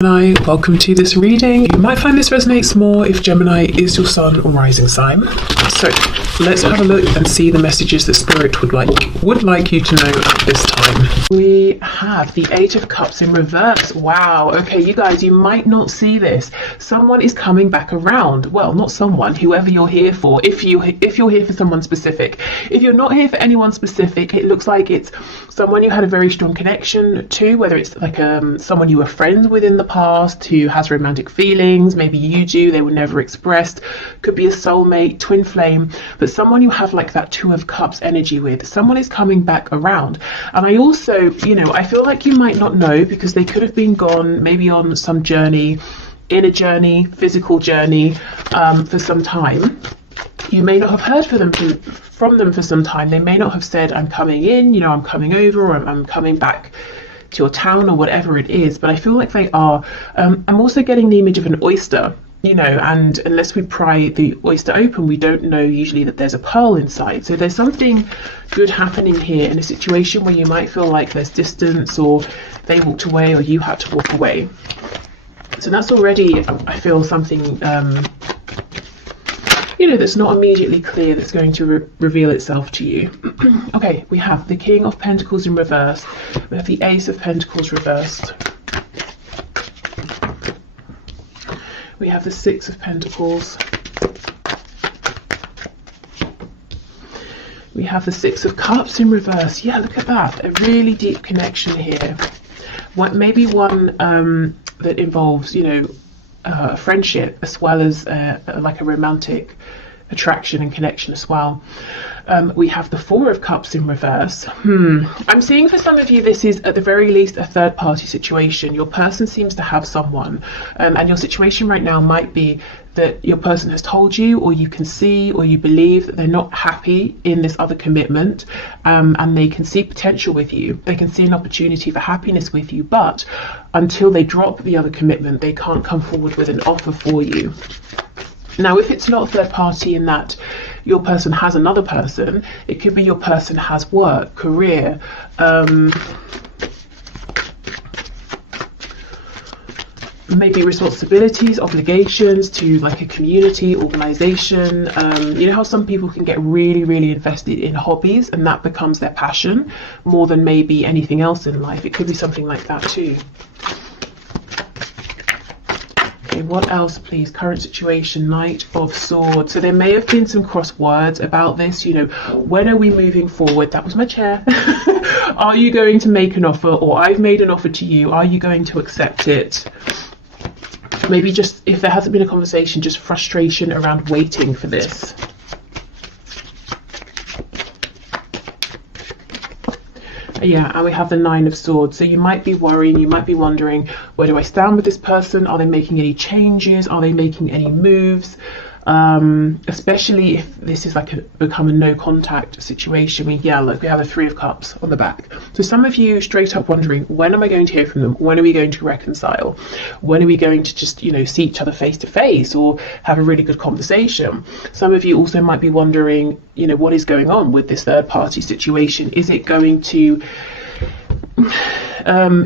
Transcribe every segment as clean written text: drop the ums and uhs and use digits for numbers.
Gemini, welcome to this reading. You might find this resonates more if Gemini is your sun or rising sign. So let's have a look and see the messages that Spirit would like you to know at this time. We have the Eight of Cups in reverse. Wow. Okay, you guys, you might not see this. Someone is coming back around. Well, not someone, whoever you're here for. If you're here for someone specific. If you're not here for anyone specific, it looks like it's someone you had a very strong connection to, whether it's like someone you were friends with in the past who has romantic feelings. Maybe you do, they were never expressed. Could be a soulmate, twin flame, but someone you have like that Two of Cups energy with. Someone is coming back around. And I also, I feel like you might not know, because they could have been gone maybe on some journey, inner journey, physical journey, for some time. You may not have heard from them for some time. They may not have said, I'm coming in, I'm coming over, or I'm coming back to your town, or whatever it is. But I feel like they are. I'm also getting the image of an oyster, and unless we pry the oyster open, we don't know usually that there's a pearl inside. So there's something good happening here in a situation where you might feel like there's distance, or they walked away, or you had to walk away. So that's already, I feel, something that's not immediately clear, that's going to reveal itself to you. Okay, we have the King of Pentacles in reverse. We have the Ace of Pentacles reversed. We have the Six of Pentacles. We have the Six of Cups in reverse. Yeah, look at that. A really deep connection here. Maybe one that involves, friendship, as well as like a romantic attraction and connection as well. We have the Four of Cups in reverse. I'm seeing for some of you this is at the very least a third party situation. Your person seems to have someone, and your situation right now might be that your person has told you, or you can see, or you believe that they're not happy in this other commitment, and they can see potential with you. They can see an opportunity for happiness with you, but until they drop the other commitment, they can't come forward with an offer for you. Now, if it's not third party in that your person has another person, it could be your person has work, career, maybe responsibilities, obligations to like a community, organization. How some people can get really, really invested in hobbies, and that becomes their passion more than maybe anything else in life. It could be something like that too. Okay, what else, please? Current situation, Knight of Swords. So there may have been some cross words about this. When are we moving forward? That was my chair. Are you going to make an offer, or I've made an offer to you? Are you going to accept it? Maybe just, if there hasn't been a conversation, just frustration around waiting for this. Yeah, and we have the Nine of Swords. So you might be worrying, you might be wondering, where do I stand with this person? Are they making any changes? Are they making any moves? Especially if this is become a no contact situation. we have a Three of Cups on the back. So some of you straight up wondering, when am I going to hear from them? When are we going to reconcile? When are we going to just, see each other face to face, or have a really good conversation? Some of you also might be wondering, what is going on with this third party situation? Is it going to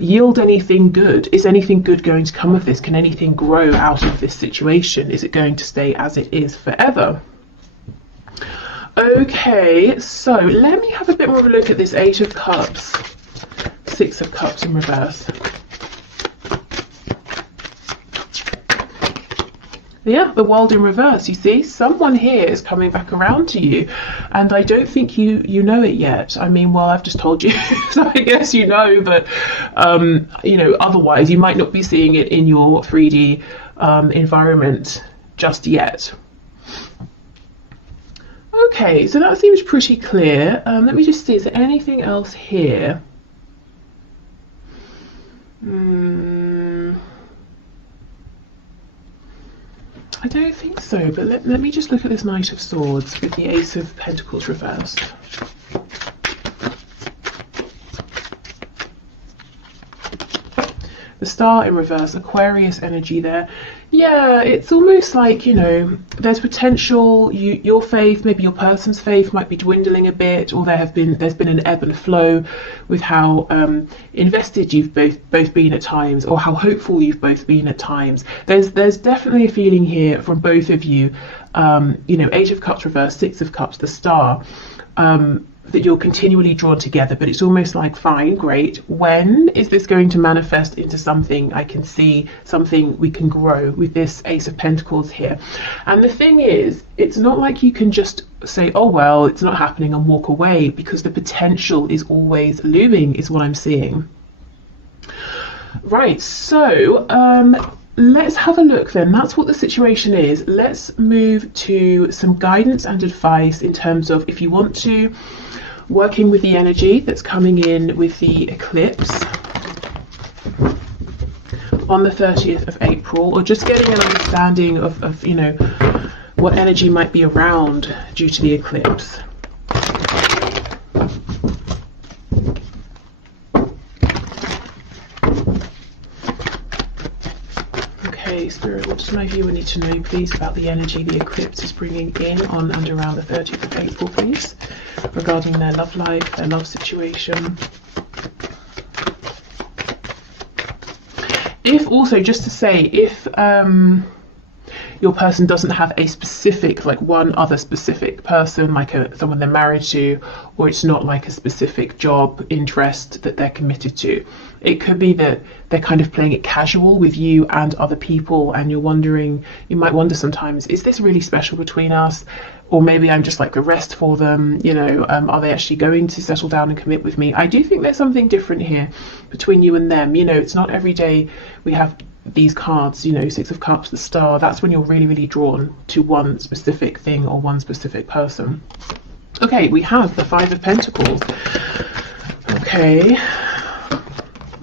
yield anything good? Is anything good going to come of this? Can anything grow out of this situation? Is it going to stay as it is forever? Okay, so let me have a bit more of a look at this Eight of Cups, Six of Cups in reverse. Yeah, the World in reverse. You see, someone here is coming back around to you, and I don't think you know it yet. I mean, well, I've just told you, so I guess you know, but otherwise you might not be seeing it in your 3D environment just yet. Okay, so that seems pretty clear. Let me just see, is there anything else here? I don't think so, but let me just look at this Knight of Swords with the Ace of Pentacles reversed. The Star in reverse, Aquarius energy there. Yeah, it's almost like, you know, there's potential, your faith, maybe your person's faith might be dwindling a bit, or there's been an ebb and flow with how invested you've both been at times, or how hopeful you've both been at times. There's definitely a feeling here from both of you, you know, Eight of Cups reverse, Six of Cups, the Star, that you're continually drawn together, but it's almost like, fine, great, when is this going to manifest into something I can see, something we can grow with this Ace of Pentacles here? And the thing is, it's not like you can just say, oh well, it's not happening, and walk away, because the potential is always looming, is what I'm seeing. Right, so let's have a look then. That's what the situation is. Let's move to some guidance and advice in terms of, if you want to, working with the energy that's coming in with the eclipse on the 30th of April, or just getting an understanding of you know, what energy might be around due to the eclipse. Okay, Spirit, what does my viewer need to know, please, about the energy the eclipse is bringing in on and around the 30th of April, please, regarding their love life, their love situation? If also, just to say, if your person doesn't have a specific, like one other specific person, like someone they're married to, or it's not like a specific job interest that they're committed to, it could be that they're kind of playing it casual with you and other people, and you're wondering, you might wonder sometimes, is this really special between us? Or maybe I'm just like the rest for them, you know, are they actually going to settle down and commit with me? I do think there's something different here between you and them. You know, it's not every day we have these cards, you know, Six of Cups, the Star. That's when you're really, really drawn to one specific thing or one specific person. Okay, we have the Five of Pentacles. Okay.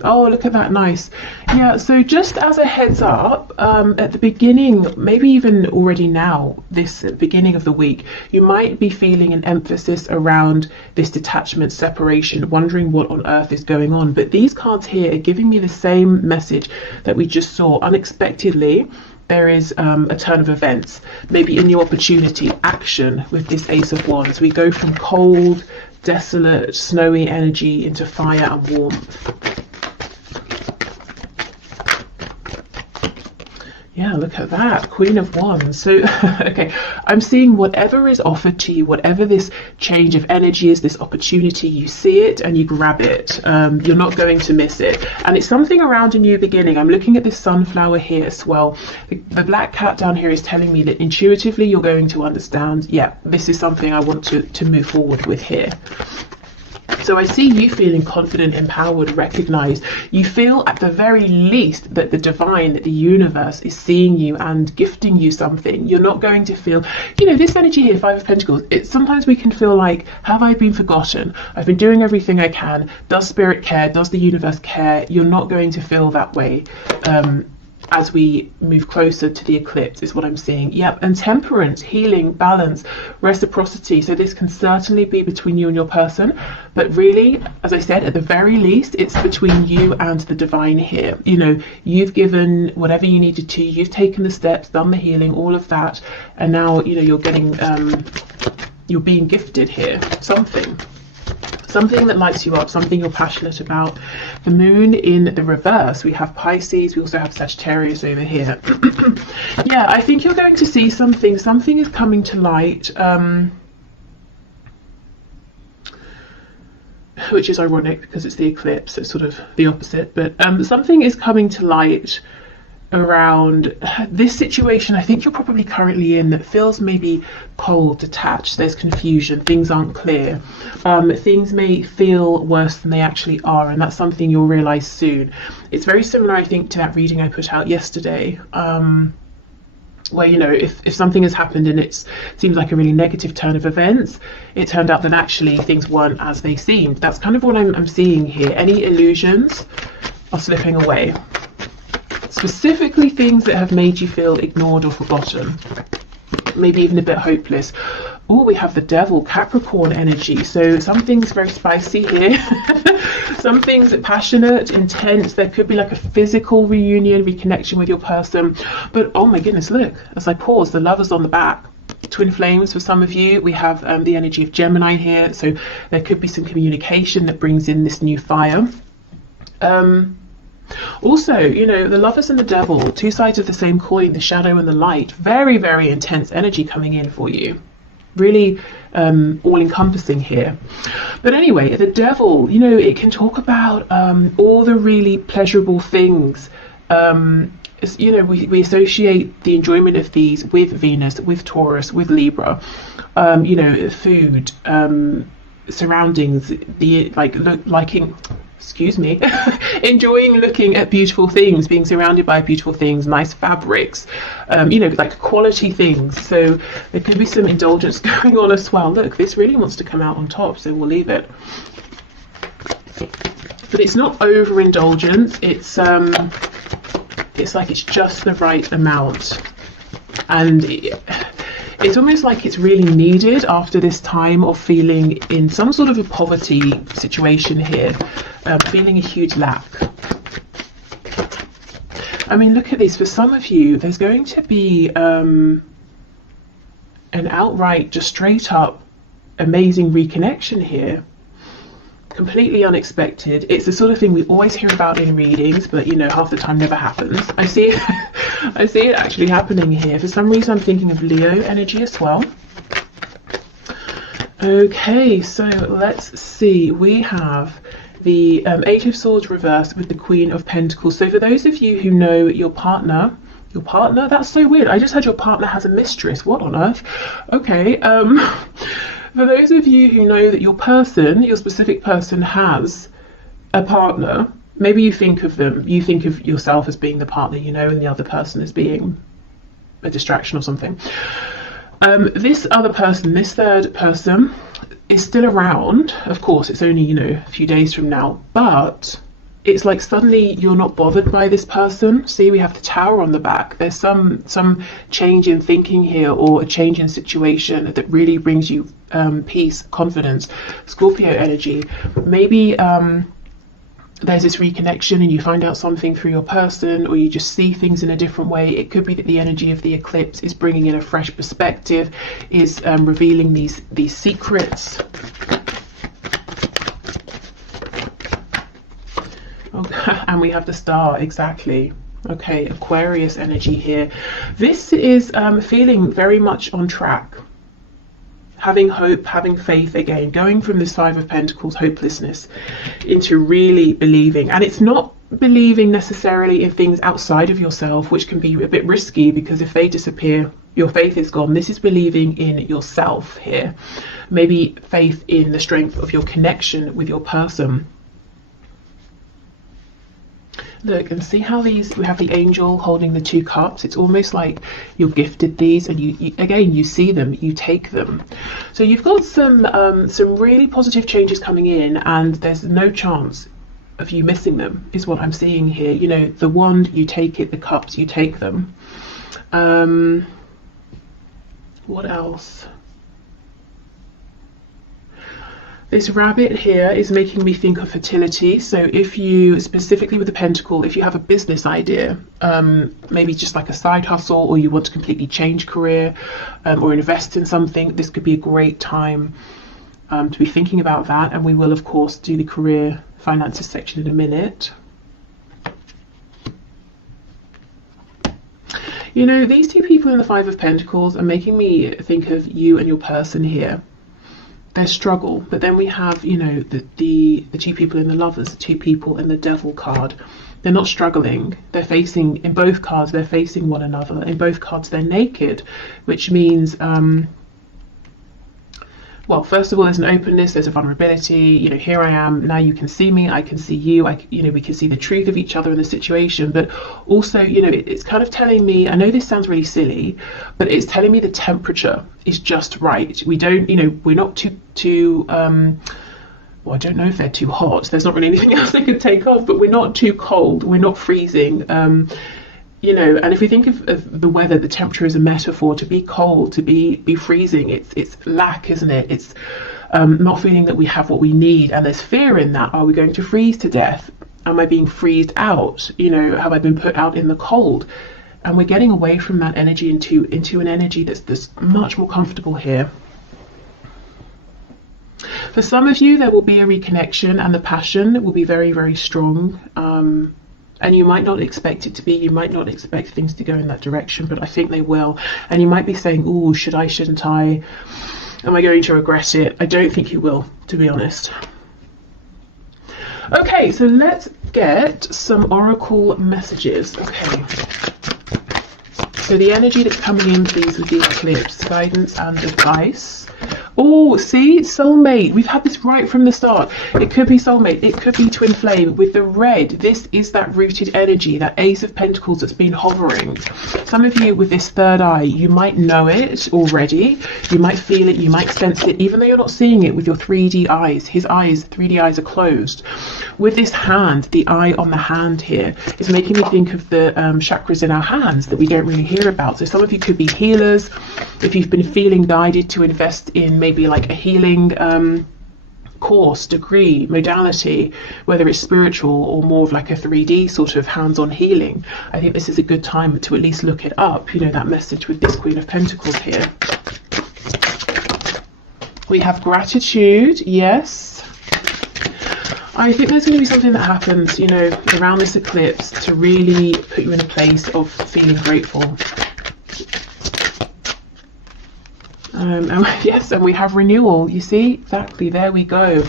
Oh, look at that, nice. Yeah, so just as a heads up, at the beginning, maybe even already now, this beginning of the week, you might be feeling an emphasis around this detachment, separation, wondering what on earth is going on. But these cards here are giving me the same message that we just saw. Unexpectedly, there is a turn of events, maybe a new opportunity, action with this Ace of Wands. We go from cold, desolate, snowy energy into fire and warmth. Yeah, look at that, Queen of Wands. So, okay, I'm seeing whatever is offered to you, whatever this change of energy is, this opportunity, you see it and you grab it. You're not going to miss it. And it's something around a new beginning. I'm looking at this sunflower here as well. The black cat down here is telling me that intuitively you're going to understand, yeah, this is something I want to move forward with here. So I see you feeling confident, empowered, recognized. You feel at the very least that the divine, that the universe is seeing you and gifting you something. You're not going to feel, you know, this energy here, Five of Pentacles, sometimes we can feel like, have I been forgotten? I've been doing everything I can. Does Spirit care? Does the universe care? You're not going to feel that way. As we move closer to the eclipse is what I'm seeing. Yep, and temperance, healing, balance, reciprocity. So this can certainly be between you and your person, but really, as I said, at the very least, it's between you and the divine here. You know, you've given whatever you needed to, you've taken the steps, done the healing, all of that, and now, you know, you're getting, you're being gifted here, something that lights you up, something you're passionate about. The moon in the reverse, we have Pisces, we also have Sagittarius over here. Yeah, I think you're going to see something is coming to light, which is ironic because it's the eclipse, it's sort of the opposite, but something is coming to light around this situation I think you're probably currently in that feels maybe cold, detached, there's confusion, things aren't clear, things may feel worse than they actually are, and that's something you'll realize soon. It's very similar, I think, to that reading I put out yesterday, where, you know, if something has happened and it seems like a really negative turn of events, it turned out that actually things weren't as they seemed. That's kind of what I'm seeing here. Any illusions are slipping away. Specifically things that have made you feel ignored or forgotten, maybe even a bit hopeless. Oh, we have the devil, Capricorn energy. So something's very spicy here. Something's passionate, intense. There could be like a physical reunion, reconnection with your person. But oh my goodness, look, as I pause, the Lovers on the back. Twin flames for some of you. We have the energy of Gemini here. So there could be some communication that brings in this new fire. Also, you know, the Lovers and the Devil, two sides of the same coin, the shadow and the light. Very, very intense energy coming in for you. Really all-encompassing here. But anyway, the Devil, you know, it can talk about all the really pleasurable things. You know, we associate the enjoyment of these with Venus, with Taurus, with Libra. You know, food, surroundings, the liking. Excuse me, enjoying looking at beautiful things, being surrounded by beautiful things, nice fabrics, you know, like quality things. So there could be some indulgence going on as well. Look, this really wants to come out on top, so we'll leave it. But it's not overindulgence. It's like it's just the right amount, and it's almost like it's really needed after this time of feeling in some sort of a poverty situation here, feeling a huge lack. I mean, look at this. For some of you, there's going to be an outright, just straight up amazing reconnection here. Completely unexpected. It's the sort of thing we always hear about in readings, but you know, half the time never happens. I see it actually happening here. For some reason I'm thinking of Leo energy as well. Okay, so let's see. We have the Eight of Swords reversed with the Queen of Pentacles. So for those of you who know your partner, that's so weird. I just had your partner has a mistress. What on earth? Okay. For those of you who know that your person, your specific person, has a partner, maybe you think of yourself as being the partner, you know, and the other person as being a distraction or something. This other person, this third person, is still around. Of course, it's only, you know, a few days from now, but it's like suddenly you're not bothered by this person. See, we have the Tower on the back. There's some change in thinking here, or a change in situation that really brings you peace, confidence. Scorpio energy. Maybe there's this reconnection and you find out something through your person, or you just see things in a different way. It could be that the energy of the eclipse is bringing in a fresh perspective, is revealing these secrets. Okay, and we have the Star, exactly. Okay, Aquarius energy here. This is feeling very much on track. Having hope, having faith again, going from this Five of Pentacles, hopelessness, into really believing. And it's not believing necessarily in things outside of yourself, which can be a bit risky, because if they disappear, your faith is gone. This is believing in yourself here. Maybe faith in the strength of your connection with your person. Look and see how these, we have the angel holding the two cups. It's almost like you're gifted these, and you again, you see them, you take them. So you've got some really positive changes coming in, and there's no chance of you missing them, is what I'm seeing here. You know, the wand, you take it, the cups, you take them. What else? This rabbit here is making me think of fertility. So if you, specifically with the pentacle, if you have a business idea, maybe just like a side hustle, or you want to completely change career, or invest in something, this could be a great time to be thinking about that. And we will, of course, do the career finances section in a minute. You know, these two people in the Five of Pentacles are making me think of you and your person here. Their struggle, but then we have, you know, the two people in the Lovers, the two people in the Devil card. They're not struggling. They're facing, in both cards, they're facing one another. In both cards, they're naked, which means, well, first of all, there's an openness, there's a vulnerability. You know, here I am, now you can see me, I can see you, you know, we can see the truth of each other in the situation. But also, you know, it's kind of telling me, I know this sounds really silly, but it's telling me the temperature is just right. We don't, you know, we're not too well, I don't know if they're too hot. There's not really anything else they could take off, but we're not too cold, we're not freezing. You know, and if we think of the weather, the temperature is a metaphor. To be cold, to be freezing, it's lack, isn't it? It's not feeling that we have what we need, and there's fear in that. Are we going to freeze to death? Am I being freezed out? You know, have I been put out in the cold? And we're getting away from that energy into an energy that's much more comfortable here. For some of you, there will be a reconnection, and the passion will be very, very strong. And you might not expect it to be, you might not expect things to go in that direction, but I think they will. And you might be saying, oh, should I, shouldn't I? Am I going to regret it? I don't think you will, to be honest. Okay, so let's get some oracle messages. Okay. So the energy that's coming in, please, with the eclipse, guidance and advice. Oh, see, soulmate. We've had this right from the start. It could be soulmate. It could be twin flame. With the red, this is that rooted energy, that Ace of Pentacles that's been hovering. Some of you with this third eye, you might know it already. You might feel it. You might sense it, even though you're not seeing it with your 3D eyes. His eyes, 3D eyes, are closed. With this hand, the eye on the hand here is making me think of the chakras in our hands that we don't really hear about. So some of you could be healers. If you've been feeling guided to invest in maybe like a healing course, degree, modality, whether it's spiritual or more of like a 3D sort of hands-on healing, I think this is a good time to at least look it up. You know, that message with this Queen of Pentacles here. We have gratitude, yes. I think there's going to be something that happens, you know, around this eclipse to really put you in a place of feeling grateful. And yes, and we have renewal. You see, exactly, there we go.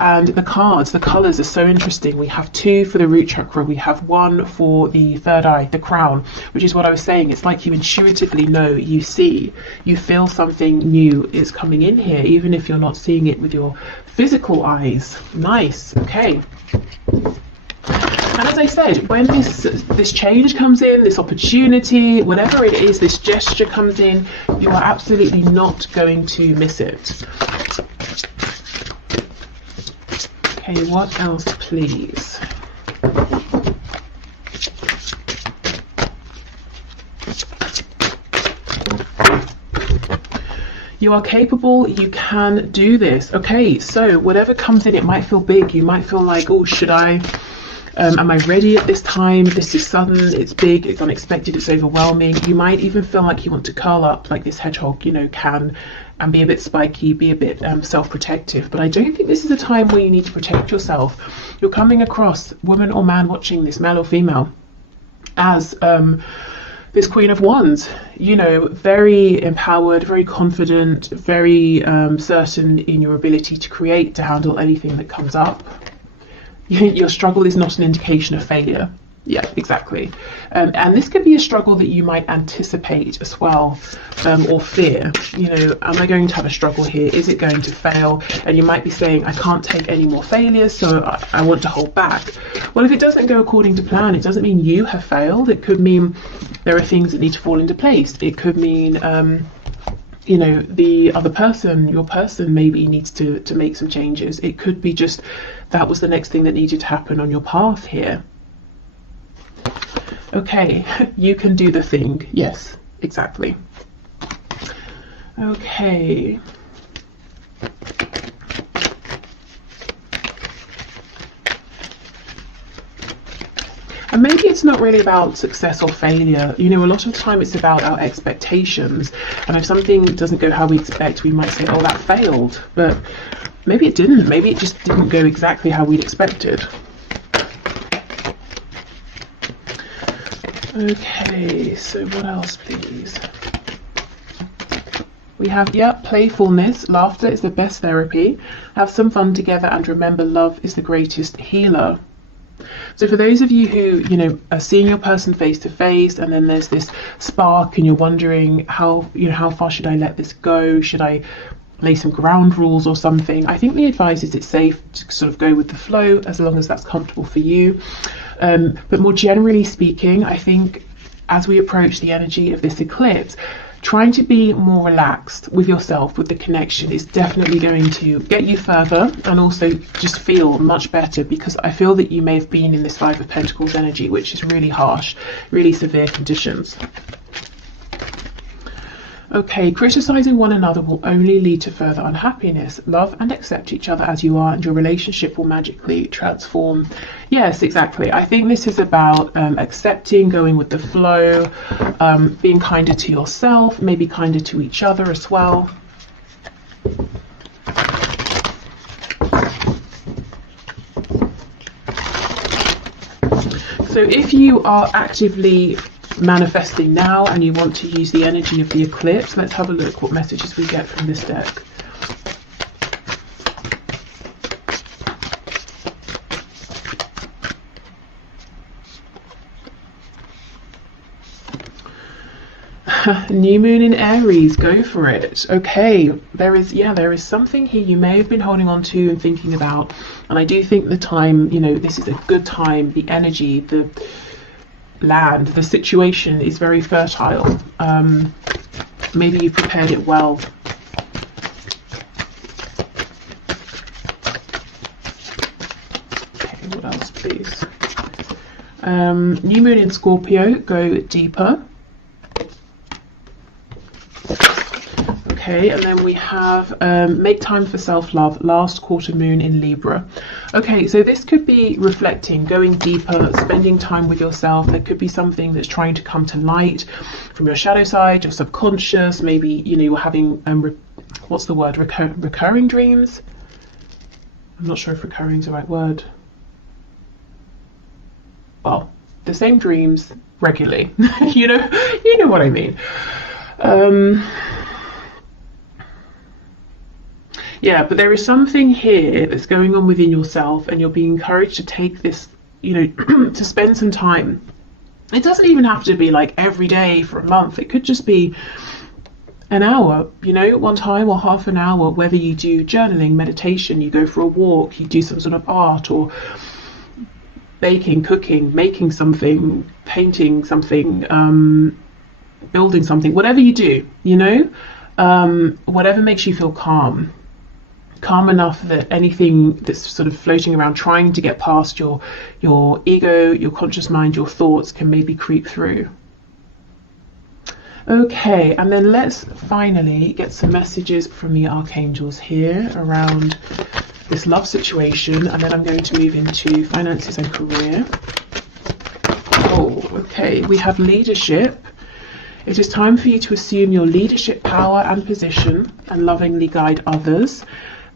And the cards, the colors are so interesting. We have 2 for the root chakra. We have 1 for the third eye, the crown, which is what I was saying. It's like you intuitively know, you see, you feel something new is coming in here, even if you're not seeing it with your physical eyes. Nice. Okay. And as I said, when this change comes in, this opportunity, whatever it is, this gesture comes in, you are absolutely not going to miss it. Okay, what else, please? You are capable, you can do this. Okay, so whatever comes in, it might feel big. You might feel like, oh, should I? Am I ready at this time? This is sudden, it's big, it's unexpected, it's overwhelming. You might even feel like you want to curl up like this hedgehog, you know, can, and be a bit spiky, be a bit self-protective. But I don't think this is a time where you need to protect yourself. You're coming across, woman or man watching this, male or female, as this Queen of Wands, you know, very empowered, very confident, very certain in your ability to create, to handle anything that comes up. Your struggle is not an indication of failure. Yeah, exactly. And this could be a struggle that you might anticipate as well, or fear. You know, am I going to have a struggle here? Is it going to fail? And you might be saying, I can't take any more failures, so I want to hold back. Well, if it doesn't go according to plan, it doesn't mean you have failed. It could mean there are things that need to fall into place. It could mean, you know, the other person, your person maybe needs to make some changes. It could be just that was the next thing that needed to happen on your path here. Okay, you can do the thing. Yes, exactly. Okay. And maybe it's not really about success or failure. You know, a lot of the time it's about our expectations. And if something doesn't go how we expect, we might say, oh, that failed. But maybe it didn't. Maybe it just didn't go exactly how we'd expected. Okay, so what else, please? We have, playfulness. Laughter is the best therapy. Have some fun together and remember love is the greatest healer. So for those of you who, you know, are seeing your person face to face, and then there's this spark and you're wondering how far should I let this go? Should I lay some ground rules or something? I think the advice is it's safe to sort of go with the flow as long as that's comfortable for you. But more generally speaking, I think as we approach the energy of this eclipse, trying to be more relaxed with yourself, with the connection, is definitely going to get you further and also just feel much better, because I feel that you may have been in this Five of Pentacles energy, which is really harsh, really severe conditions. Okay, criticizing one another will only lead to further unhappiness. Love and accept each other as you are, and your relationship will magically transform. Yes, exactly. I think this is about accepting, going with the flow, being kinder to yourself, maybe kinder to each other as well. So if you are actively manifesting now and you want to use the energy of the eclipse, let's have a look what messages we get from this deck. New moon in Aries, go for it. Okay, there is something here you may have been holding on to and thinking about, and I do think the time, you know, this is a good time. The energy, the land, the situation is very fertile. Maybe you prepared it well. Okay, what else please? New moon in Scorpio, go deeper. Okay, and then we have make time for self-love, last quarter moon in Libra. Okay, so this could be reflecting, going deeper, spending time with yourself. There could be something that's trying to come to light from your shadow side, your subconscious. Maybe, you know, you're having what's the word, recurring dreams. I'm not sure if recurring is the right word. Well, the same dreams regularly. you know what I mean. Yeah, but there is something here that's going on within yourself, and you're being encouraged to take this, you know, to spend some time. It doesn't even have to be like every day for a month. It could just be an hour, you know, one time, or half an hour, whether you do journaling, meditation, you go for a walk, you do some sort of art, or baking, cooking, making something, painting something, building something, whatever you do, you know, whatever makes you feel calm enough that anything that's sort of floating around trying to get past your ego, your conscious mind, your thoughts can maybe creep through. Okay, and then let's finally get some messages from the archangels here around this love situation, and then I'm going to move into finances and career. Oh, okay, we have leadership. It is time for you to assume your leadership power and position and lovingly guide others.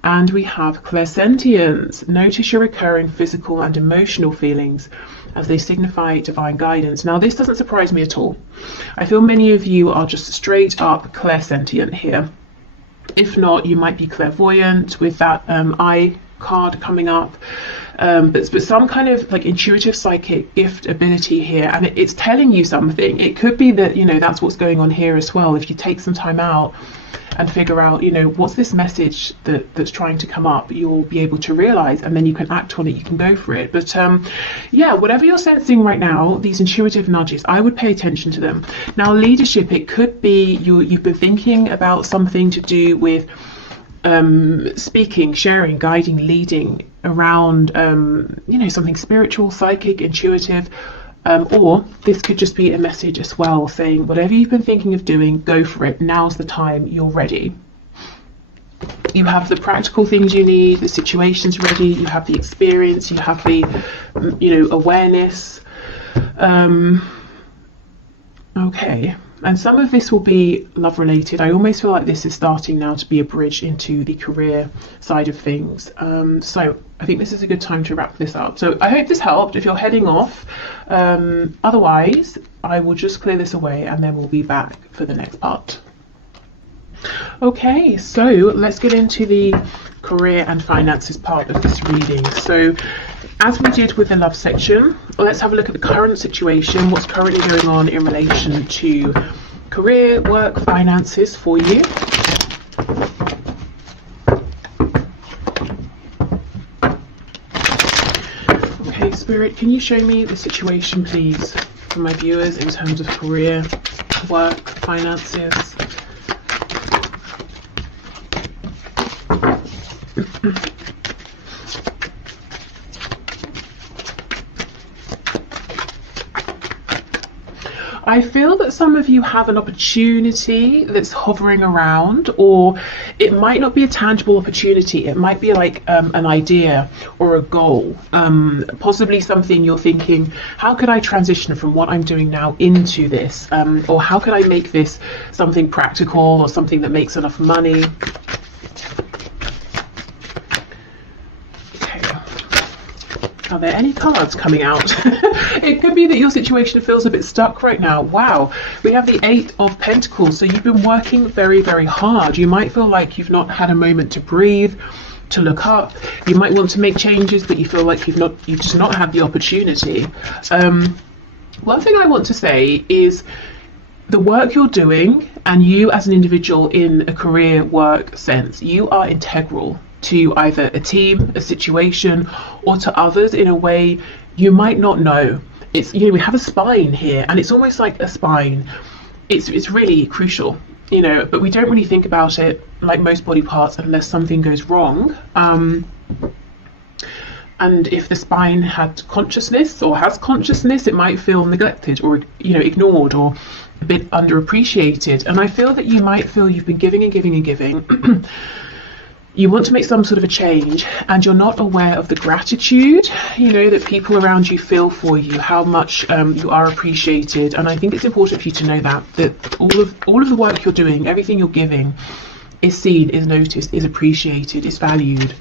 And we have clairsentience. Notice your recurring physical and emotional feelings as they signify divine guidance. Now, this doesn't surprise me at all. I feel many of you are just straight up clairsentient here. If not, you might be clairvoyant with that eye card coming up. But some kind of like intuitive psychic gift ability here, and it's telling you something. It could be that, you know, that's what's going on here as well. If you take some time out and figure out, you know, what's this message that's trying to come up, you'll be able to realize, and then you can act on it, you can go for it. But yeah, whatever you're sensing right now, these intuitive nudges, I would pay attention to them. Now, leadership, it could be you've been thinking about something to do with speaking, sharing, guiding, leading around, you know, something spiritual, psychic, intuitive, or this could just be a message as well saying whatever you've been thinking of doing, go for it. Now's the time, you're ready. You have the practical things you need, the situation's ready, you have the experience, you have the, you know, awareness. Okay. And some of this will be love related. I almost feel like this is starting now to be a bridge into the career side of things. So I think this is a good time to wrap this up. So I hope this helped if you're heading off. Otherwise, I will just clear this away and then we'll be back for the next part. Okay, so let's get into the career and finances part of this reading. So as we did with the love section, let's have a look at the current situation, what's currently going on in relation to career, work, finances for you. Okay, Spirit, can you show me the situation, please, for my viewers in terms of career, work, finances. I feel that some of you have an opportunity that's hovering around, or it might not be a tangible opportunity. It might be like an idea or a goal, possibly something you're thinking, how could I transition from what I'm doing now into this? Or how could I make this something practical or something that makes enough money? Are there any cards coming out? It could be that your situation feels a bit stuck right now. Wow, we have the 8 of Pentacles. So you've been working very, very hard. You might feel like you've not had a moment to breathe, to look up. You might want to make changes, but you feel like you've just not had the opportunity. One thing I want to say is the work you're doing, and you as an individual in a career work sense, you are integral to either a team, a situation, or to others in a way you might not know. It's, you know, we have a spine here, and it's almost like a spine. It's really crucial, you know, but we don't really think about it like most body parts unless something goes wrong. And if the spine had consciousness or has consciousness, it might feel neglected or, you know, ignored or a bit underappreciated. And I feel that you might feel you've been giving and giving and giving. You want to make some sort of a change, and you're not aware of the gratitude, you know, that people around you feel for you, how much you are appreciated. And I think it's important for you to know that all of the work you're doing, everything you're giving, is seen, is noticed, is appreciated, is valued.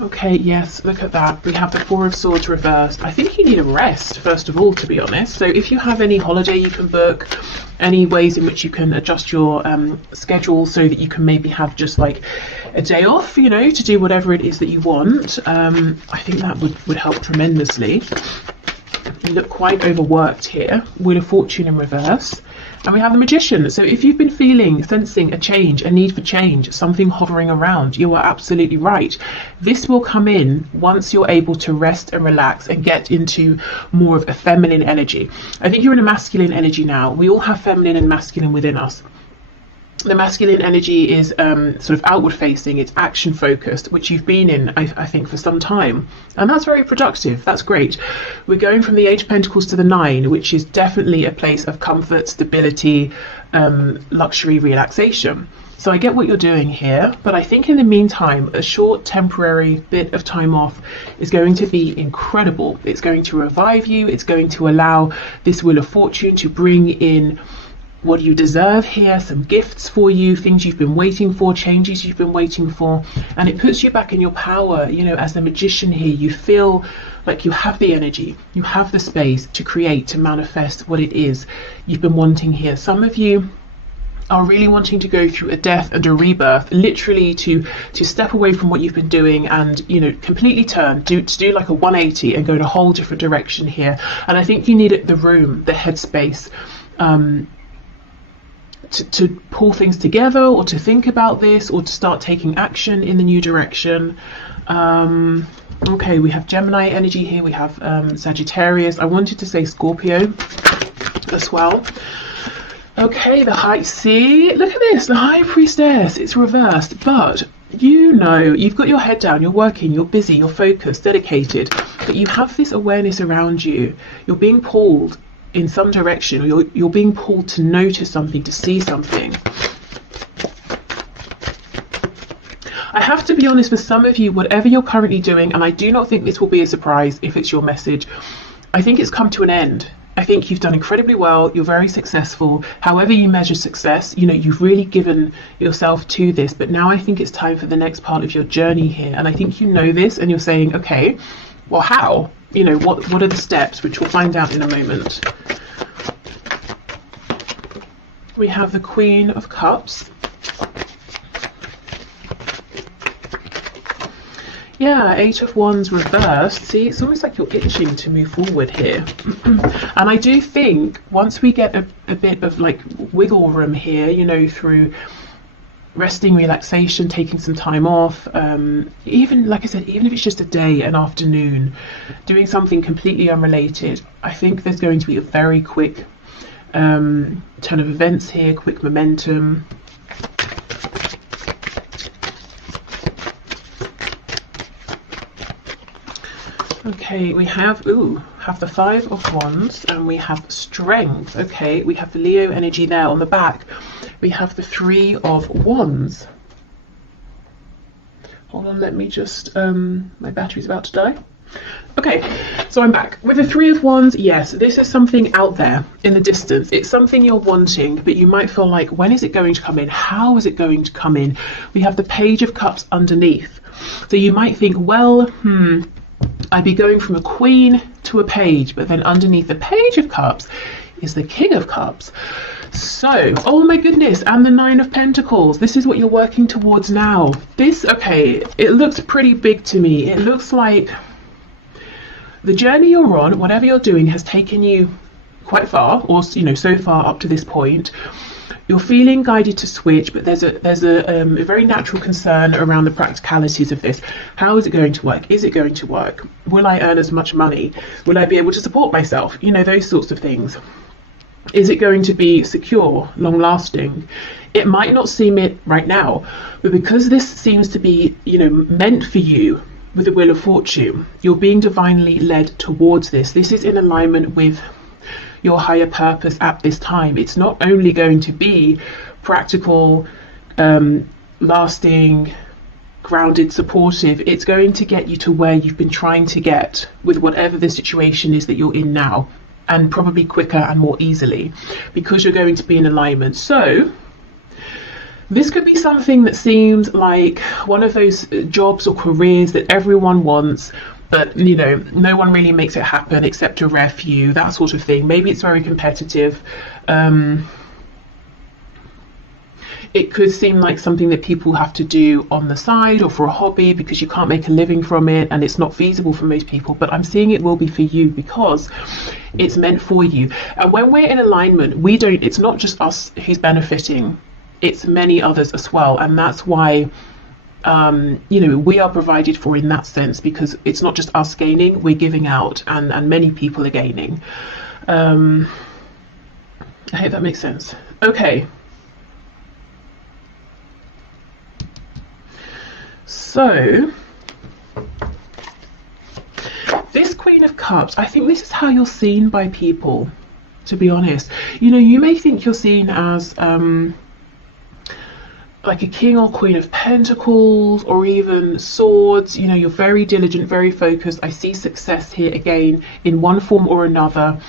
Okay, yes, look at that. We have the 4 of Swords reversed. I think you need a rest, first of all, to be honest. So if you have any holiday you can book, any ways in which you can adjust your schedule so that you can maybe have just like a day off, you know, to do whatever it is that you want, I think that would help tremendously. You look quite overworked here. Wheel of Fortune in reverse. And we have the Magician. So if you've been sensing a change, a need for change, something hovering around, you are absolutely right. This will come in once you're able to rest and relax and get into more of a feminine energy. I think you're in a masculine energy now. We all have feminine and masculine within us. The masculine energy is sort of outward facing, it's action focused, which you've been in, I think, for some time. And that's very productive, that's great. We're going from the 8 of Pentacles to the 9, which is definitely a place of comfort, stability, luxury, relaxation. So I get what you're doing here, but I think in the meantime, a short temporary bit of time off is going to be incredible. It's going to revive you, it's going to allow this Wheel of Fortune to bring in what you deserve here, some gifts for you, things you've been waiting for, changes you've been waiting for, and it puts you back in your power. You know, as the Magician here, you feel like you have the energy, you have the space to create, to manifest what it is you've been wanting here. Some of you are really wanting to go through a death and a rebirth, literally to step away from what you've been doing and, you know, completely turn, to do like a 180 and go in a whole different direction here. And I think you need the room, the headspace, to pull things together, or to think about this, or to start taking action in the new direction. Okay, we have Gemini energy here, we have Sagittarius. I wanted to say Scorpio as well. Okay, the High, see, look at this, the High Priestess, it's reversed, but you know, you've got your head down, you're working, you're busy, you're focused, dedicated, but you have this awareness around you. You're being pulled in some direction, or you're being pulled to notice something, to see something. I have to be honest, for some of you, whatever you're currently doing, and I do not think this will be a surprise if it's your message, I think it's come to an end. I think you've done incredibly well, you're very successful. However you measure success, you know, you've really given yourself to this, but now I think it's time for the next part of your journey here. And I think you know this, and you're saying, okay, well, how? You know, what are the steps, which we'll find out in a moment. We have the Queen of Cups. Yeah, 8 of Wands reversed. See, it's almost like you're itching to move forward here. And I do think once we get a bit of like wiggle room here, you know, through resting, relaxation, taking some time off, even like I said, even if it's just a day, an afternoon, doing something completely unrelated. I think there's going to be a very quick turn of events here, quick momentum. Okay, we have the Five of Wands, and we have Strength. Okay, we have the Leo energy there on the back. We have the Three of Wands. Hold on, let me just, my battery's about to die. Okay, so I'm back. With the Three of Wands, yes, this is something out there in the distance. It's something you're wanting, but you might feel like, when is it going to come in? How is it going to come in? We have the Page of Cups underneath. So you might think, well, I'd be going from a queen to a page, but then underneath the Page of Cups is the King of Cups. So, oh my goodness, and the Nine of Pentacles. This is what you're working towards now. This, okay, it looks pretty big to me. It looks like the journey you're on, whatever you're doing, has taken you quite far, or so far up to this point. You're feeling guided to switch, but there's a very natural concern around the practicalities of this. How is it going to work? Is it going to work? Will I earn as much money? Will I be able to support myself? Those sorts of things. Is it going to be secure, long lasting? It might not seem it right now, but because this seems to be, meant for you with the Wheel of Fortune, you're being divinely led towards this. This is in alignment with your higher purpose at this time. It's not only going to be practical, lasting, grounded, supportive. It's going to get you to where you've been trying to get with whatever the situation is that you're in now, and probably quicker and more easily, because you're going to be in alignment. So this could be something that seems like one of those jobs or careers that everyone wants, but no one really makes it happen except a rare few, that sort of thing. Maybe it's very competitive. It could seem like something that people have to do on the side or for a hobby, because you can't make a living from it and it's not feasible for most people. But I'm seeing it will be for you because it's meant for you. And when we're in alignment, it's not just us who's benefiting, it's many others as well. And that's why we are provided for in that sense, because it's not just us gaining, we're giving out, and many people are gaining. I hope that makes sense. Okay. So this Queen of Cups, I think this is how you're seen by people, to be honest. You may think you're seen as like a King or Queen of Pentacles, or even Swords. You're very diligent, very focused. I see success here again in one form or another.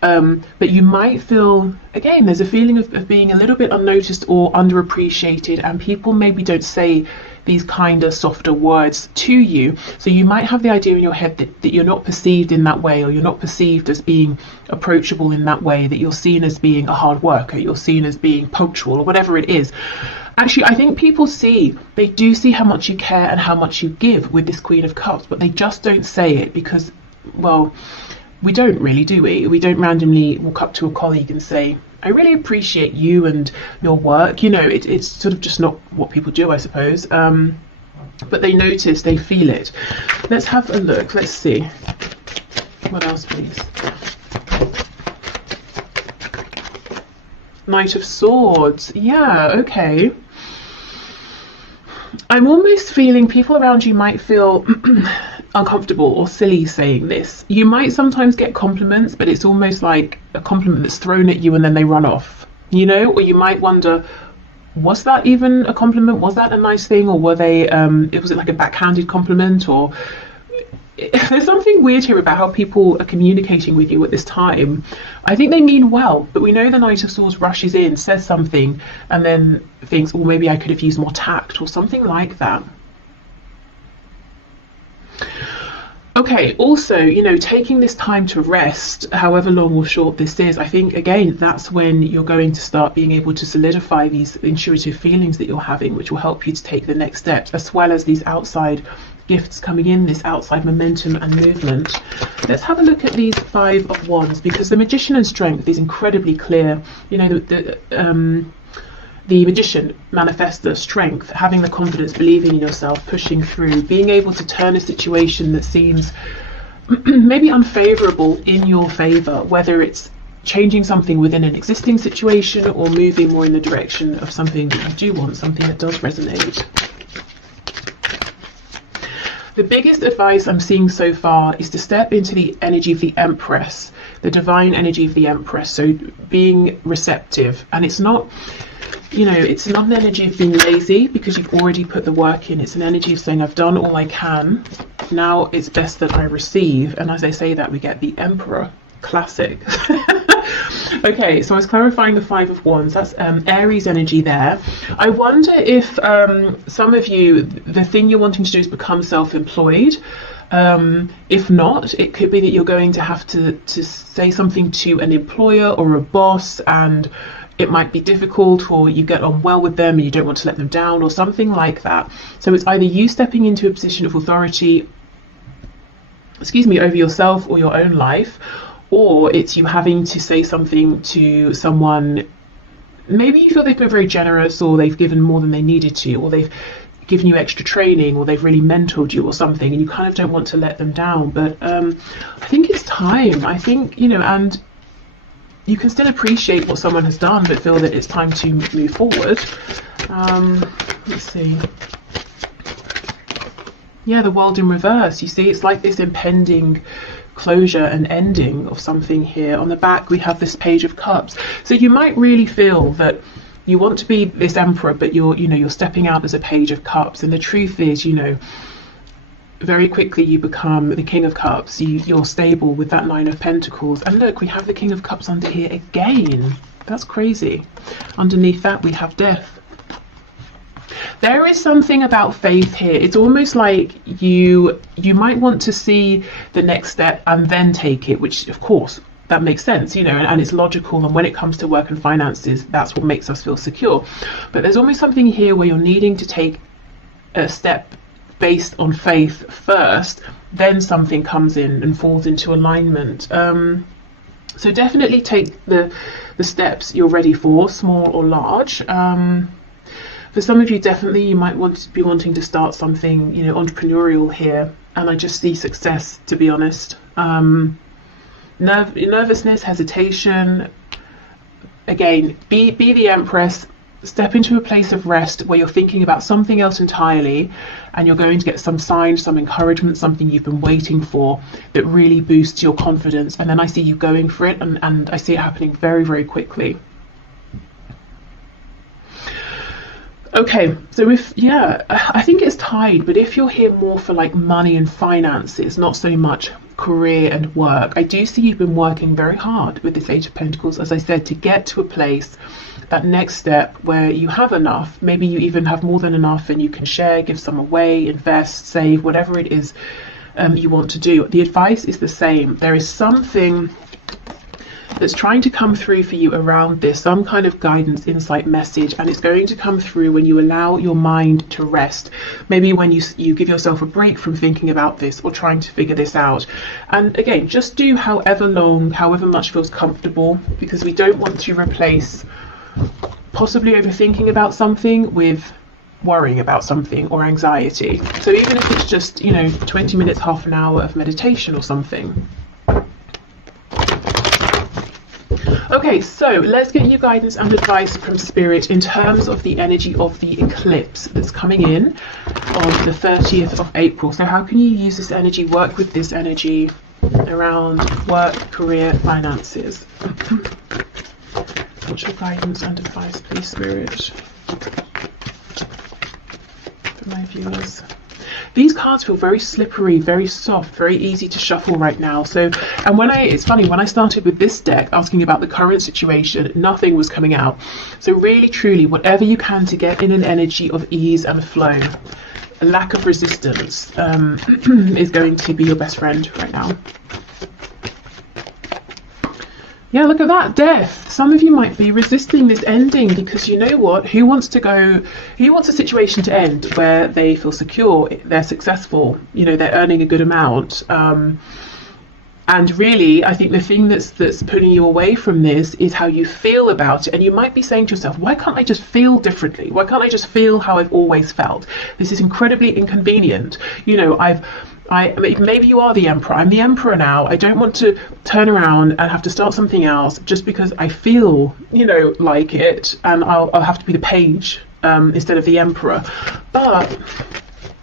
But you might feel, again, there's a feeling of being a little bit unnoticed or underappreciated, and people maybe don't say these kinder, softer words to you. So you might have the idea in your head that you're not perceived in that way, or you're not perceived as being approachable in that way, that you're seen as being a hard worker, you're seen as being punctual, or whatever it is. Actually, I think people they do see how much you care and how much you give with this Queen of Cups, but they just don't say it because, well, we don't really, do we? We don't randomly walk up to a colleague and say, I really appreciate you and your work. It's sort of just not what people do, I suppose. But they notice, they feel it. Let's have a look. Let's see. What else, please? Knight of Swords. Yeah, okay. I'm almost feeling people around you might feel uncomfortable or silly saying this. You might sometimes get compliments, but it's almost like a compliment that's thrown at you and then they run off, or you might wonder, was that even a compliment? Was that a nice thing? Or was it like a backhanded compliment? Or there's something weird here about how people are communicating with you at this time. I think they mean well, but we know the Knight of Swords rushes in, says something, and then thinks, well, maybe I could have used more tact or something like that. Okay, also, taking this time to rest, however long or short this is, I think, again, that's when you're going to start being able to solidify these intuitive feelings that you're having, which will help you to take the next steps, as well as these outside gifts coming in, this outside momentum and movement. Let's have a look at these Five of Wands, because the Magician and Strength is incredibly clear. The The Magician, manifestor, strength, having the confidence, believing in yourself, pushing through, being able to turn a situation that seems maybe unfavorable in your favor, whether it's changing something within an existing situation or moving more in the direction of something that you do want, something that does resonate. The biggest advice I'm seeing so far is to step into the energy of the Empress, the divine energy of the Empress. So being receptive, and it's not, you know, it's not an energy of being lazy because you've already put the work in. It's an energy of saying, I've done all I can. Now it's best that I receive. And as I say that, we get the Emperor. Classic. Okay, so I was clarifying the Five of Wands. That's Aries energy there. I wonder if some of you, the thing you're wanting to do is become self-employed. If not, it could be that you're going to have to say something to an employer or a boss, and it might be difficult, or you get on well with them and you don't want to let them down, or something like that. So it's either you stepping into a position of authority, over yourself or your own life, or it's you having to say something to someone. Maybe you feel they've been very generous, or they've given more than they needed to, or they've given you extra training, or they've really mentored you or something, and you kind of don't want to let them down. But I think it's time. I think, you know, and you can still appreciate what someone has done, but feel that it's time to move forward. Let's see. Yeah, the World in reverse. You see, it's like this impending closure and ending of something here. On the back we have this Page of Cups. So you might really feel that you want to be this Emperor, but you're stepping out as a Page of Cups, and the truth is, you know, very quickly you become the King of Cups. You're stable with that Nine of Pentacles, and look, we have the King of Cups under here again. That's crazy. Underneath that we have Death. There is something about faith here. It's almost like you might want to see the next step and then take it, which of course that makes sense, you know, and it's logical. And when it comes to work and finances, that's what makes us feel secure. But there's almost something here where you're needing to take a step based on faith first, then something comes in and falls into alignment. So definitely take the steps you're ready for, small or large. For some of you, definitely you might want to be wanting to start something, you know, entrepreneurial here, and I just see success, to be honest. Nervousness, hesitation. Again, be the Empress. Step into a place of rest where you're thinking about something else entirely, and you're going to get some signs, some encouragement, something you've been waiting for that really boosts your confidence. And then I see you going for it, and I see it happening very, very quickly. Okay, so I think it's tied, but if you're here more for like money and finances, not so much career and work, I do see you've been working very hard with this Eight of Pentacles, as I said, to get to a place, that next step where you have enough. Maybe you even have more than enough and you can share, give some away, invest, save, whatever it is you want to do. The advice is the same. There is something that's trying to come through for you around this, some kind of guidance, insight, message, and it's going to come through when you allow your mind to rest. Maybe when you give yourself a break from thinking about this or trying to figure this out. And again, just do however long, however much feels comfortable, because we don't want to replace possibly overthinking about something with worrying about something or anxiety. So even if it's just, you know, 20 minutes, half an hour of meditation or something. Okay, so let's get you guidance and advice from Spirit in terms of the energy of the eclipse that's coming in on the 30th of April. So how can you use this energy, work with this energy around work, career, finances? What's your guidance and advice, please, Spirit, for my viewers? These cards feel very slippery, very soft, very easy to shuffle right now. So, and it's funny, when I started with this deck asking about the current situation, nothing was coming out. So really, truly, whatever you can to get in an energy of ease and flow, a lack of resistance is going to be your best friend right now. Yeah, look at that, Death. Some of you might be resisting this ending because, you know what, who wants a situation to end where they feel secure, they're successful, you know, they're earning a good amount, And really, I think the thing that's pulling you away from this is how you feel about it. And you might be saying to yourself, why can't I just feel differently? Why can't I just feel how I've always felt? This is incredibly inconvenient. You know, maybe you are the emperor. I'm the emperor now. I don't want to turn around and have to start something else just because I feel, you know, like it, and I'll have to be the page instead of the emperor. But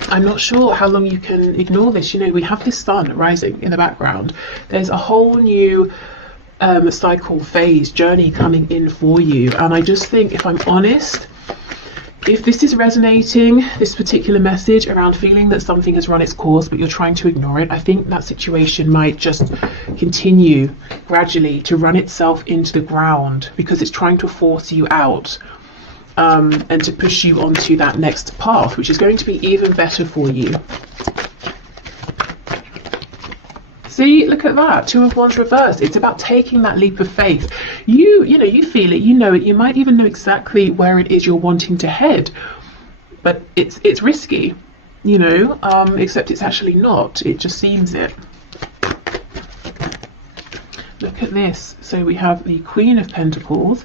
I'm not sure how long you can ignore this. You know, we have this sun rising in the background. There's a whole new cycle, phase, journey coming in for you. And I just think, if I'm honest, if this is resonating, this particular message around feeling that something has run its course but you're trying to ignore it, I think that situation might just continue gradually to run itself into the ground, because it's trying to force you out. And to push you onto that next path, which is going to be even better for you. See, look at that, 2 of Wands reversed. It's about taking that leap of faith. You know, you feel it, you know it, you might even know exactly where it is you're wanting to head, but it's risky, you know, except it's actually not. It just seems it. Look at this. So we have the Queen of Pentacles,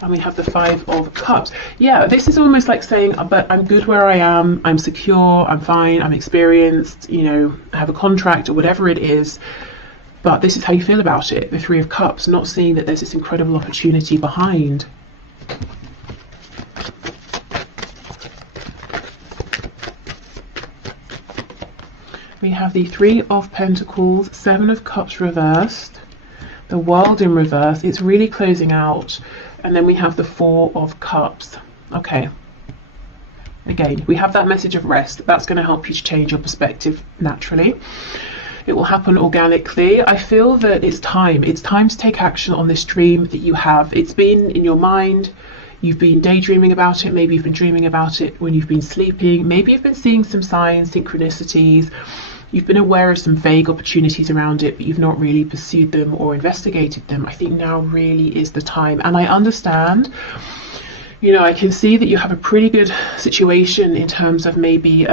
and we have the 5 of Cups. Yeah, this is almost like saying, but I'm good where I am, I'm secure, I'm fine, I'm experienced, you know, I have a contract or whatever it is. But this is how you feel about it, the 3 of Cups, not seeing that there's this incredible opportunity behind. We have the 3 of Pentacles, 7 of Cups reversed, the World in reverse. It's really closing out. And then we have the 4 of Cups. Okay. Again, we have that message of rest. That's going to help you to change your perspective naturally. It will happen organically. I feel that it's time. It's time to take action on this dream that you have. It's been in your mind. You've been daydreaming about it. Maybe you've been dreaming about it when you've been sleeping. Maybe you've been seeing some signs, synchronicities. You've been aware of some vague opportunities around it, but you've not really pursued them or investigated them. I think now really is the time. And I understand, you know, I can see that you have a pretty good situation in terms of maybe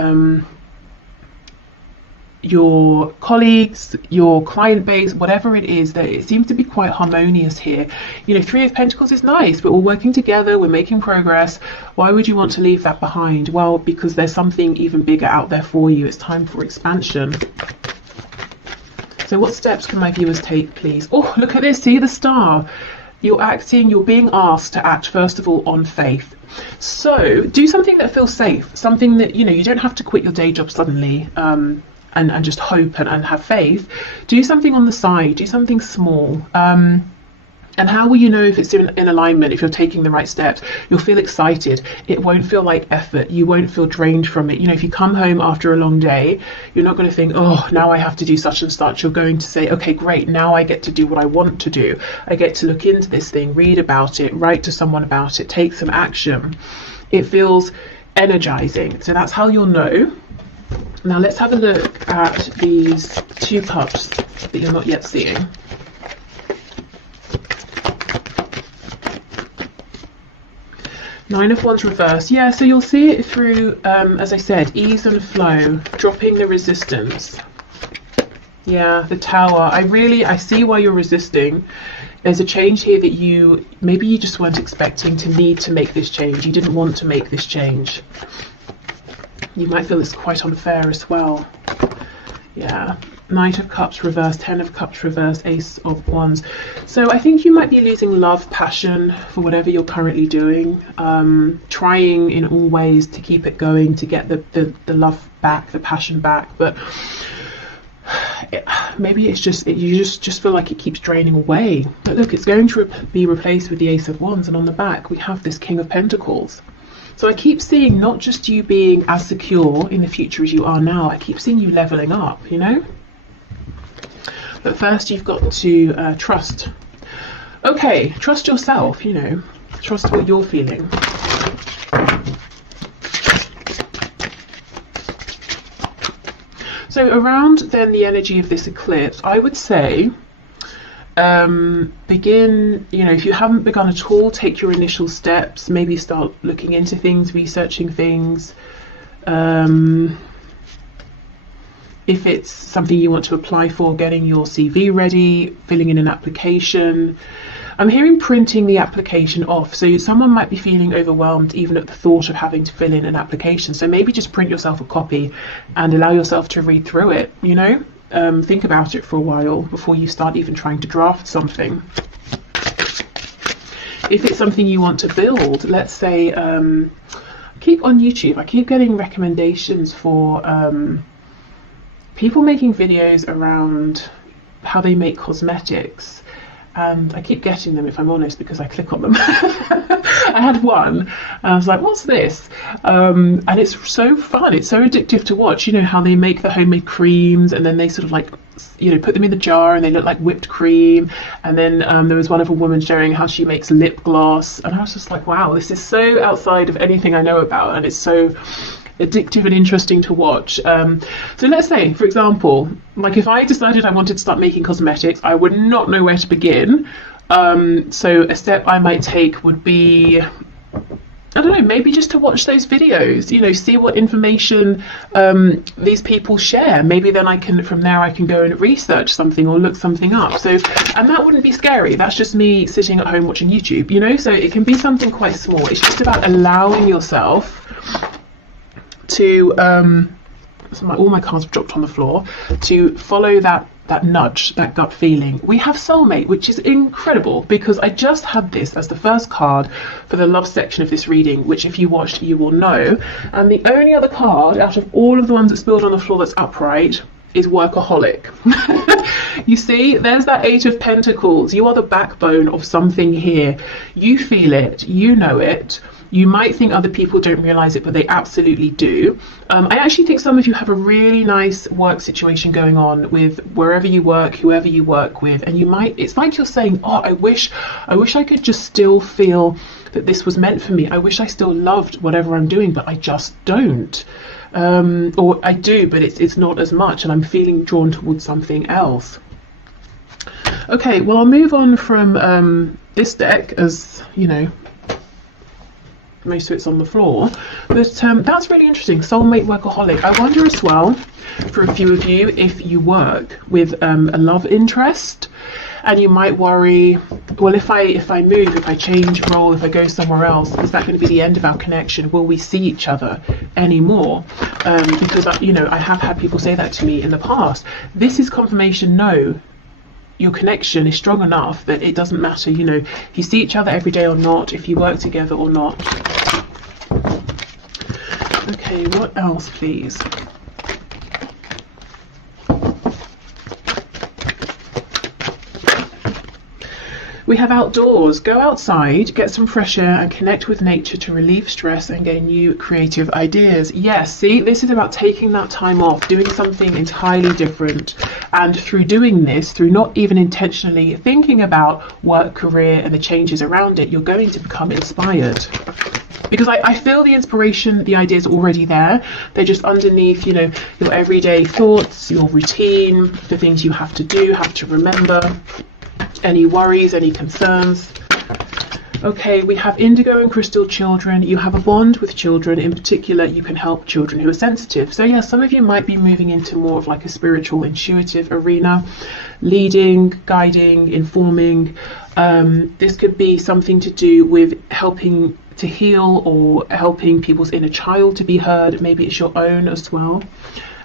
your colleagues, your client base, whatever it is, that it seems to be quite harmonious here. You know, 3 of Pentacles is nice. We're all working together, we're making progress. Why would you want to leave that behind? Well, because there's something even bigger out there for you. It's time for expansion. So what steps can my viewers take, please? Oh, look at this, see the star. You're being asked to act, first of all, on faith. So do something that feels safe, something that, you know, you don't have to quit your day job suddenly, and just hope and have faith. Do something on the side, do something small. And how will you know if it's in alignment, if you're taking the right steps? You'll feel excited. It won't feel like effort. You won't feel drained from it. You know, if you come home after a long day, you're not going to think, oh, now I have to do such and such. You're going to say, okay, great, now I get to do what I want to do. I get to look into this thing, read about it, write to someone about it, take some action. It feels energizing. So that's how you'll know. Now let's have a look at these 2 cups that you're not yet seeing. Nine of Wands reverse. Yeah, so you'll see it through, as I said, ease and flow, dropping the resistance. Yeah, the Tower. I see why you're resisting. There's a change here that maybe you just weren't expecting to need to make this change. You didn't want to make this change. You might feel it's quite unfair as well. Yeah. Knight of Cups reversed, 10 of Cups reversed, Ace of Wands. So I think you might be losing love, passion for whatever you're currently doing. Trying in all ways to keep it going, to get the love back, the passion back. But maybe it's just, you just feel like it keeps draining away. But look, it's going to be replaced with the Ace of Wands. And on the back, we have this King of Pentacles. So I keep seeing not just you being as secure in the future as you are now, I keep seeing you leveling up, you know? But first you've got to trust. Okay, trust yourself, you know, trust what you're feeling. So around then the energy of this eclipse, I would say, begin, you know, if you haven't begun at all, take your initial steps, maybe start looking into things, researching things, if it's something you want to apply for, getting your CV ready, filling in an application. I'm hearing printing the application off. So someone might be feeling overwhelmed even at the thought of having to fill in an application. So maybe just print yourself a copy and allow yourself to read through it, you know? Think about it for a while before you start even trying to draft something. If it's something you want to build, let's say, keep on YouTube, I keep getting recommendations for people making videos around how they make cosmetics. And I keep getting them, if I'm honest, because I click on them. I had one, and I was like, what's this? And it's so fun. It's so addictive to watch. You know, how they make the homemade creams, and then they sort of like, you know, put them in the jar, and they look like whipped cream. And then there was one of a woman showing how she makes lip gloss. And I was just like, wow, this is so outside of anything I know about. And it's so addictive and interesting to watch. So let's say, for example, like if I decided I wanted to start making cosmetics, I would not know where to begin. So a step I might take would be, I don't know, maybe just to watch those videos, you know, see what information these people share. Maybe then I can, from there I can go and research something or look something up. So, and that wouldn't be scary. That's just me sitting at home watching YouTube, you know, so it can be something quite small. It's just about allowing yourself to all my cards have dropped on the floor, to follow that nudge, that gut feeling. We have soulmate, which is incredible, because I just had this as the first card for the love section of this reading, which if you watched you will know. And the only other card out of all of the ones that spilled on the floor that's upright is workaholic. You see, there's that Eight of Pentacles. You are the backbone of something here. You feel it, you know it. You might think other people don't realize it, but they absolutely do. I actually think some of you have a really nice work situation going on with wherever you work, whoever you work with, and you might, it's like you're saying, oh, I wish I could just still feel that this was meant for me. I wish I still loved whatever I'm doing, but I just don't. Or I do, but it's not as much, and I'm feeling drawn towards something else. Okay, well, I'll move on from this deck, as you know, most of it's on the floor, but that's really interesting. Soulmate, workaholic. I wonder as well, for a few of you, if you work with a love interest, and you might worry, well, if I move, if I change role, if I go somewhere else, is that going to be the end of our connection? Will we see each other anymore? Because you know, I have had people say that to me in the past. This is confirmation. No, your connection is strong enough that it doesn't matter, you know, if you see each other every day or not, if you work together or not. Okay, what else, please? We have outdoors. Go outside, get some fresh air and connect with nature to relieve stress and gain new creative ideas. Yes, see, this is about taking that time off, doing something entirely different. And through doing this, through not even intentionally thinking about work, career and the changes around it, you're going to become inspired. Because I feel the inspiration, the ideas are already there. They're just underneath, you know, your everyday thoughts, your routine, the things you have to do, have to remember. Any worries, any concerns. Okay, we have indigo and crystal children. You have a bond with children. In particular, you can help children who are sensitive. So yeah, some of you might be moving into more of like a spiritual, intuitive arena, leading, guiding, informing. This could be something to do with helping to heal or helping people's inner child to be heard. Maybe it's your own as well.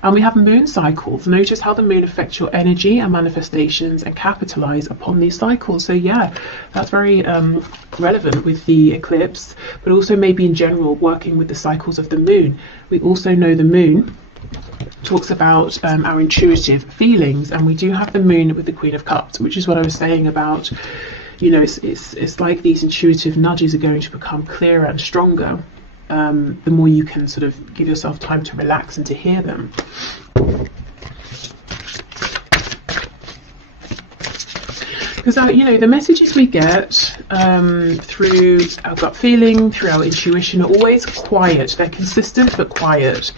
And we have moon cycles. Notice how the moon affects your energy and manifestations and capitalize upon these cycles. So yeah, that's very relevant with the eclipse, but also maybe in general working with the cycles of the moon. We also know the moon talks about our intuitive feelings, and we do have the moon with the Queen of Cups, which is what I was saying about, you know, it's like these intuitive nudges are going to become clearer and stronger. The more you can sort of give yourself time to relax and to hear them. Because you know, the messages we get through our gut feeling, through our intuition, are always quiet. They're consistent but quiet.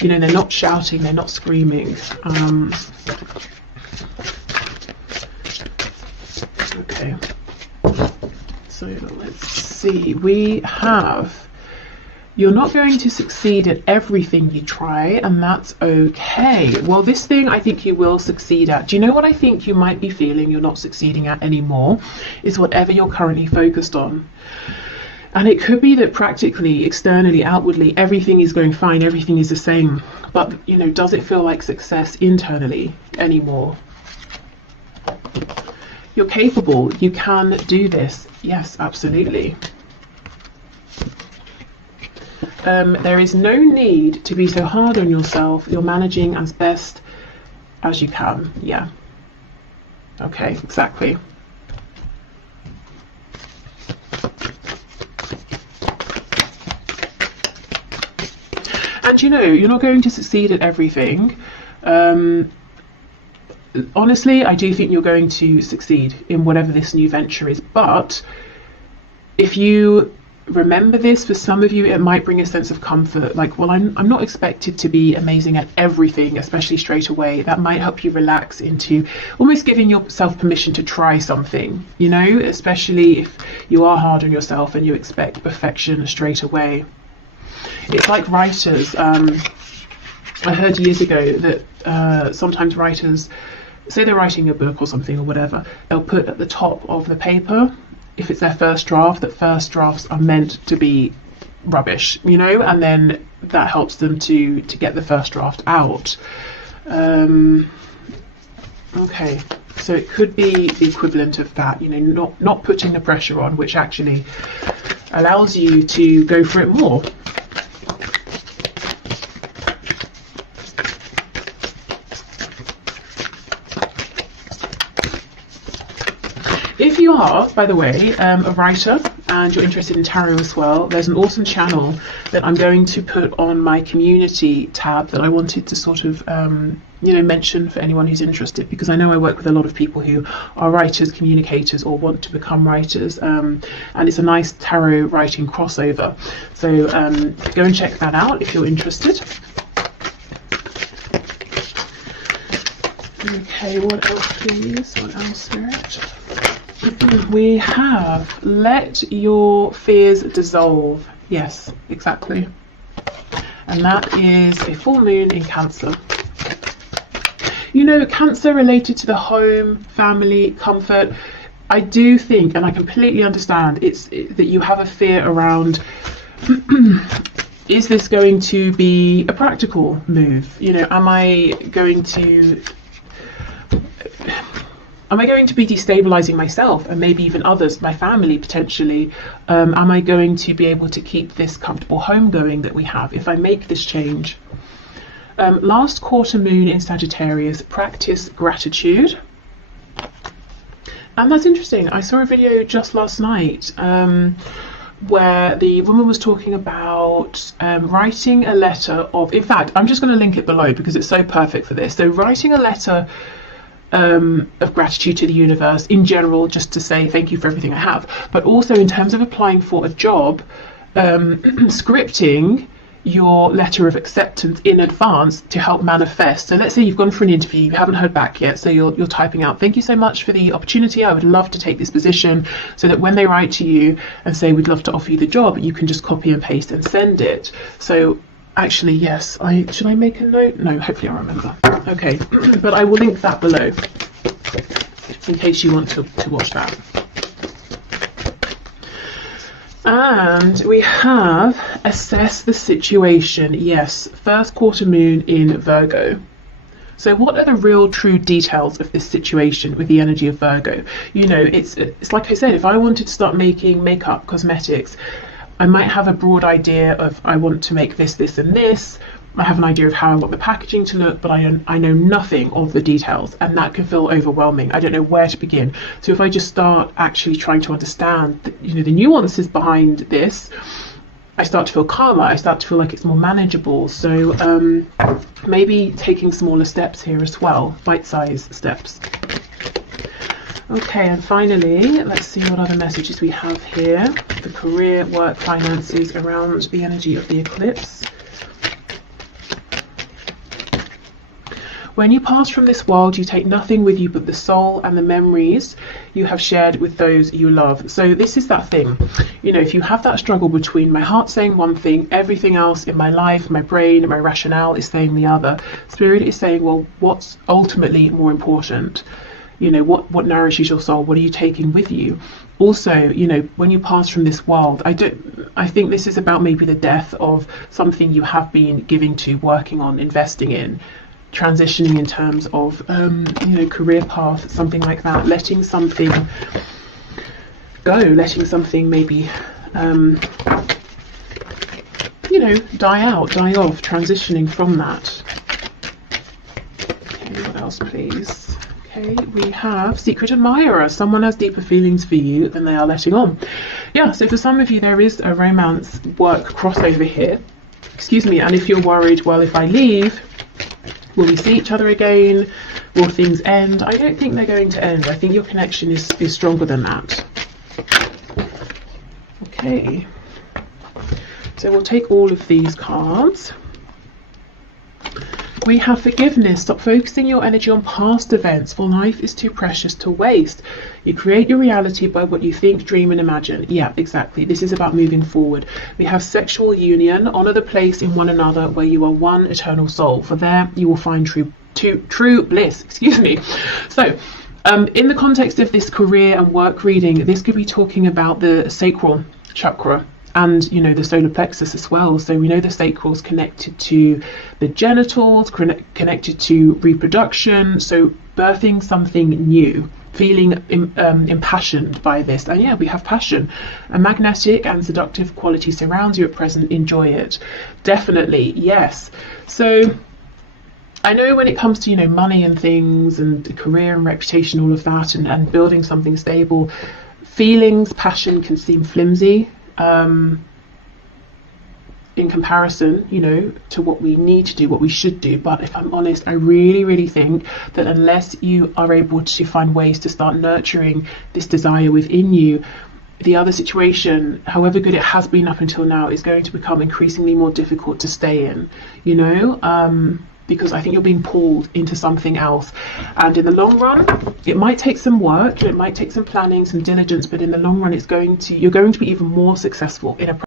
You know, they're not shouting, they're not screaming. Okay, so let's see. We have You're not going to succeed at everything you try, and that's okay. Well, this thing I think you will succeed at. Do you know what I think you might be feeling you're not succeeding at anymore? Is whatever you're currently focused on. And it could be that practically, externally, outwardly, everything is going fine, everything is the same. But, you know, does it feel like success internally anymore? You're capable. You can do this. Yes, absolutely. There is no need to be so hard on yourself. You're managing as best as you can. Yeah. Okay, exactly. And you know, you're not going to succeed at everything. Honestly, I do think you're going to succeed in whatever this new venture is. But if you remember this, for some of you it might bring a sense of comfort, like, well, I'm not expected to be amazing at everything, especially straight away. That might help you relax into almost giving yourself permission to try something, you know, especially if you are hard on yourself and you expect perfection straight away. It's like writers. I heard years ago that sometimes writers, say they're writing a book or something or whatever, they'll put at the top of the paper, if it's their first draft, that first drafts are meant to be rubbish, you know, and then that helps them to get the first draft out. Okay, so it could be the equivalent of that, you know, not putting the pressure on, which actually allows you to go for it more. If you are, by the way, a writer and you're interested in tarot as well, there's an awesome channel that I'm going to put on my community tab that I wanted to sort of, you know, mention for anyone who's interested, because I know I work with a lot of people who are writers, communicators, or want to become writers, and it's a nice tarot writing crossover. So go and check that out if you're interested. Okay, what else please? What else, Spirit? We have let your fears dissolve. Yes, exactly. And that is a full moon in Cancer. You know, Cancer related to the home, family, comfort. I do think, and I completely understand, that you have a fear around is this going to be a practical move? You know, am I going to be destabilizing myself and maybe even others, my family potentially? Am I going to be able to keep this comfortable home going that we have if I make this change? Last quarter moon in Sagittarius, practice gratitude. And that's interesting. I saw a video just last night where the woman was talking about writing a letter of, in fact, I'm just going to link it below because it's so perfect for this. So writing a letter of gratitude to the universe in general, just to say thank you for everything I have, but also in terms of applying for a job, scripting your letter of acceptance in advance to help manifest. So let's say you've gone for an interview, you haven't heard back yet, so you're typing out, thank you so much for the opportunity, I would love to take this position, so that when they write to you and say we'd love to offer you the job, you can just copy and paste and send it. So actually, yes, should I make a note? No, hopefully I'll remember. Okay, but I will link that below in case you want to watch that. And we have assess the situation. Yes, first quarter moon in Virgo. So what are the real true details of this situation with the energy of Virgo? You know, it's like I said, if I wanted to start making makeup, cosmetics, I might have a broad idea of I want to make this, this and this. I have an idea of how I want the packaging to look, but I know nothing of the details, and that can feel overwhelming. I don't know where to begin. So if I just start actually trying to understand the nuances behind this, I start to feel calmer. I start to feel like it's more manageable. So maybe taking smaller steps here as well, bite-sized steps. Okay, and finally, let's see what other messages we have here. The career, work, finances around the energy of the eclipse. When you pass from this world, you take nothing with you but the soul and the memories you have shared with those you love. So this is that thing, you know, if you have that struggle between my heart saying one thing, everything else in my life, my brain, my rationale is saying the other, Spirit is saying, well, what's ultimately more important? You know, what nourishes your soul? What are you taking with you? Also, you know, when you pass from this world, I think this is about maybe the death of something you have been giving to, working on, investing in, transitioning in terms of, you know, career path, something like that, letting something go, letting something maybe, you know, die out, die off, transitioning from that. Okay, what else, please? Okay, we have Secret Admirer. Someone has deeper feelings for you than they are letting on. Yeah, so for some of you, there is a romance work crossover here. Excuse me, and if you're worried, well, if I leave, will we see each other again? Will things end? I don't think they're going to end. I think your connection is stronger than that. Okay. So we'll take all of these cards. We have Forgiveness. Stop focusing your energy on past events, for life is too precious to waste. You create your reality by what you think, dream and imagine. Yeah, exactly. This is about moving forward. We have Sexual Union. Honor the place in one another where you are one eternal soul. For there you will find true bliss. Excuse me. So in the context of this career and work reading, this could be talking about the sacral chakra, and you know, the solar plexus as well. So we know the sacral is connected to the genitals, connected to reproduction, so birthing something new, feeling impassioned by this. And yeah, we have passion. A magnetic and seductive quality surrounds you at present. Enjoy it. Definitely, yes. So I know when it comes to, you know, money and things and career and reputation, all of that, and building something stable, feelings, passion can seem flimsy in comparison, you know, to what we need to do, what we should do. But if I'm honest, I really think that unless you are able to find ways to start nurturing this desire within you, the other situation, however good it has been up until now, is going to become increasingly more difficult to stay in, you know, because I think you're being pulled into something else. And in the long run, it might take some work, it might take some planning, some diligence, but in the long run, you're going to be even more successful in a